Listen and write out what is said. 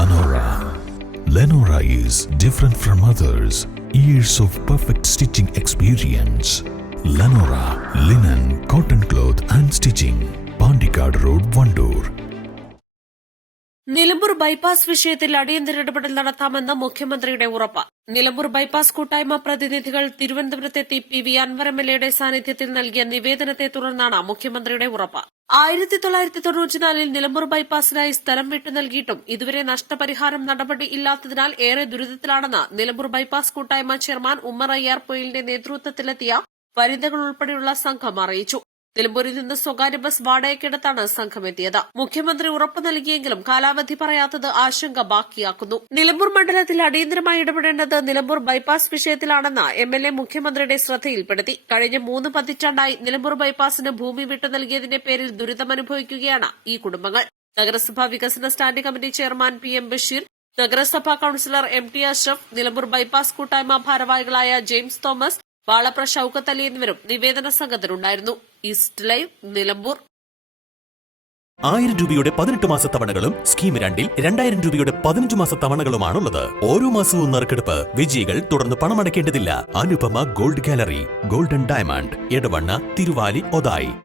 Lenora. Lenora is different from others. Years of perfect stitching experience. Lenora linen, cotton cloth and stitching. Pandikad Road, Vandoor. Nilambur bypass വിഷയത്തിൽ അടിയന്തര ഇടപെടൽ നടത്താമെന്ന് മുഖ്യമന്ത്രിയുടെ ഉറപ്പ്. Nilambur bypass കൂട്ടായ്മ പ്രതിനിധികൾ തിരുവനന്തപുരത്തെത്തി പി അൻവർ എംഎൽഎയുടെ സാന്നിധ്യത്തിൽ നൽകിയ നിവേദനത്തെ തുടർന്നാണ് മുഖ്യമന്ത്രിയുടെ ഉറപ്പ്. 1994 നിലമ്പൂർ ബൈപ്പാസിനായി സ്ഥലം വിട്ടു നൽകിയിട്ടും ഇതുവരെ നഷ്ടപരിഹാരം നടപടി ഇല്ലാത്തതിനാൽ ഏറെ ദുരിതത്തിലാണെന്ന് നിലമ്പൂർ ബൈപ്പാസ് കൂട്ടായ്മ ചെയർമാൻ ഉമ്മർ അയ്യാർ പൊയിലിന്റെ നേതൃത്വത്തിലെത്തിയ വനിതകൾ ഉൾപ്പെടെയുള്ള സംഘം അറിയിച്ചു. നിലമ്പൂരിൽ നിന്ന് സ്വകാര്യ ബസ് വാടകയ്ക്കെടുത്താണ് സംഘമെത്തിയത്. മുഖ്യമന്ത്രി ഉറപ്പ് നൽകിയെങ്കിലും കാലാവധി പറയാത്തത് ആശങ്ക ബാക്കിയാക്കുന്നു. നിലമ്പൂർ മണ്ഡലത്തിൽ അടിയന്തരമായി ഇടപെടേണ്ടത് നിലമ്പൂർ ബൈപ്പാസ് വിഷയത്തിലാണെന്ന് എംഎൽഎ മുഖ്യമന്ത്രിയുടെ ശ്രദ്ധയിൽപ്പെടുത്തി. കഴിഞ്ഞ 3 പതിറ്റാണ്ടായി നിലമ്പൂർ ബൈപ്പാസിന് ഭൂമി വിട്ടു നൽകിയതിന്റെ പേരിൽ ദുരിതമനുഭവിക്കുകയാണ് ഈ കുടുംബങ്ങൾ. നഗരസഭാ വികസന standing committee chairman PM Basheer, നഗരസഭാ councillor MT Ashraf, Nilambur bypass കൂട്ടായ്മ ഭാരവാഹികളായ ജെയിംസ് തോമസ്, വാളപ്ര ഷൌക്കത്ത് അലി എന്നിവരും നിവേദന സംഘത്തിലുണ്ടായിരുന്നു. East live, Nilambur. 1000 രൂപയുടെ 18 മാസ തവണകളും സ്കീം 2ൽ 2000 രൂപയുടെ 15 മാസ തവണകളുമാണുള്ളത്. ഓരോ മാസവും നറുക്കെടുപ്പ്. വിജയികൾ തുടർന്ന് പണമടയ്ക്കേണ്ടതില്ല. Anupama gold gallery, golden diamond, Edavanna, Thiruvali, Othayi.